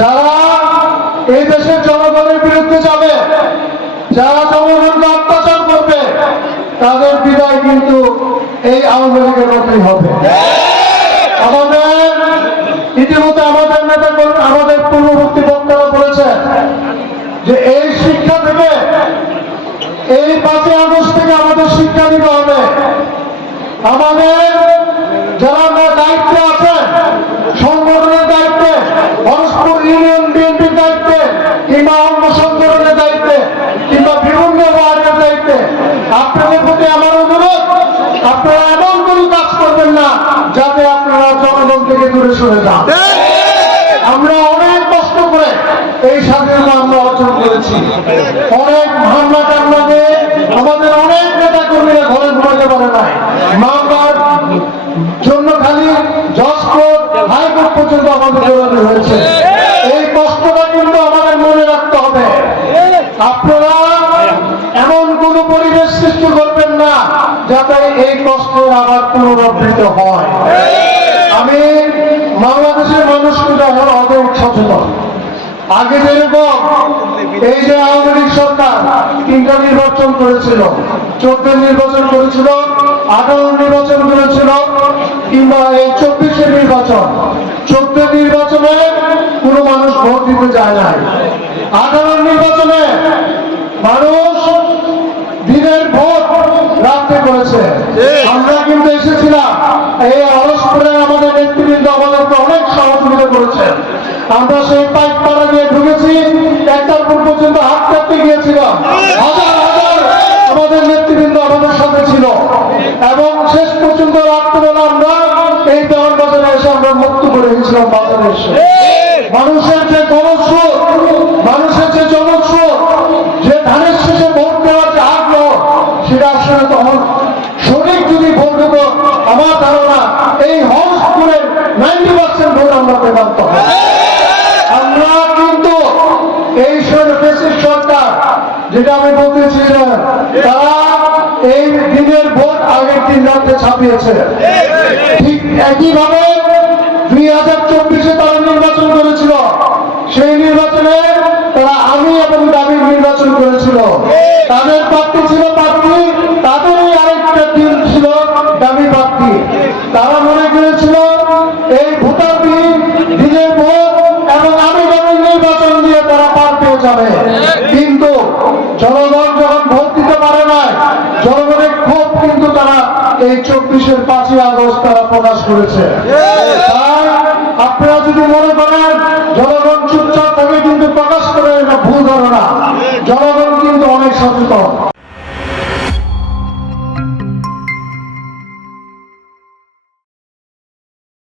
যারা এই দেশের জনগণের বিরুদ্ধে যাবে, যারা জনগণকে অত্যাচার করবে, তাদের বিদায় কিন্তু এই আওয়ামী লীগের মতোই হবে। আমাদের, ইতিমধ্যে আমাদের নেতা আমাদের পূর্ববর্তী বক্তারা বলেছে যে এই শিক্ষা থেকে, এই পাঁচই আগস্ট থেকে আমাদের শিক্ষা দিতে হবে। আমাদের যারা আমরা দায়িত্বে আছেন সংগঠনের দায়িত্বে পরস্পর ইউনিয়ন বিএনপির দায়িত্বে কিংবা অন্য সংগঠনের দায়িত্বে কিংবা বিভিন্ন ওয়ার্ডের দায়িত্বে আপনাদের প্রতি আমার অনুরোধ আপনারা এমন কোনো কাজ করবেন না যাতে আপনারা জনগণ থেকে দূরে সরে যান। আমরা অনেক কষ্ট করে এই স্বাধীনতা আমরা অর্জন করেছি। অনেক হামলা দিয়ে আমাদের অনেক নেতা কর্মীরা ঘরে ঘুমাতে পারে নাই। মামলার জন্য খালি জজকোর্ট হাইকোর্ট পর্যন্ত আমাদের দৌড়াতে হয়েছে। এই কষ্টটা কিন্তু আমাদের মনে রাখতে হবে। আপনারা এমন কোন পরিবেশ সৃষ্টি করবেন না যাতে এই কষ্টের আবার পুনরাবৃত হয়। আমি বাংলাদেশের মানুষ কিন্তু এখন অনেক সচেতন। আগে যেরকম এই যে আওয়ামী লীগ সরকার তিনটা নির্বাচন করেছিল চোদ্দ নির্বাচন করেছিল, আঠারো নির্বাচন করেছিল, কিংবা এই চব্বিশের নির্বাচন চোদ্দ নির্বাচনে কোনো মানুষ ভোট দিতে যায় নাই। আঠারো নির্বাচনে মানুষ দিনের ভোট রাত্রে করেছে। আমরা কিন্তু এসেছিলাম এই কাটতে গিয়েছিলাম হাজার হাজার আমাদের নেতৃবৃন্দ আমাদের সাথে ছিল। এবং শেষ পর্যন্ত রাত্রেবেলা আমরা এই দেওয়ার বাজারে এসে আমরা মুক্ত করে গেছিলাম বাজারে এসে। মানুষের যে জনস্রোত, মানুষের যে জনস্রোত, যে ধানের শেষে ভোট দেওয়ার যে আগ্রহ, সেটা আসলে তখন সঠিক যদি ভোট আমার ধারণা এই হল স্কুলের নাইনটি পার্সেন্ট ভোট আমরা পেতাম তখন আমরা কিন্তু এই বেশি সরকার যেটা আমি বলতেছিলাম তারা এই দিনের ভোট আগের দিন রাতে ছাপিয়েছে। ঠিক একইভাবে দুই হাজার চব্বিশে তারা নির্বাচন করেছিল। জনগণ যখন ভোট দিতে পারে না জনগণের ক্ষোভ কিন্তু তারা এই চব্বিশের পাঁচই আগস্ট তারা প্রকাশ করেছে। আপনারা যদি মনে করেন, জনগণ চুপচাপ থাকে কিন্তু প্রকাশ করে এটা ভুল ধারণা। জনগণ কিন্তু অনেক সচেতন।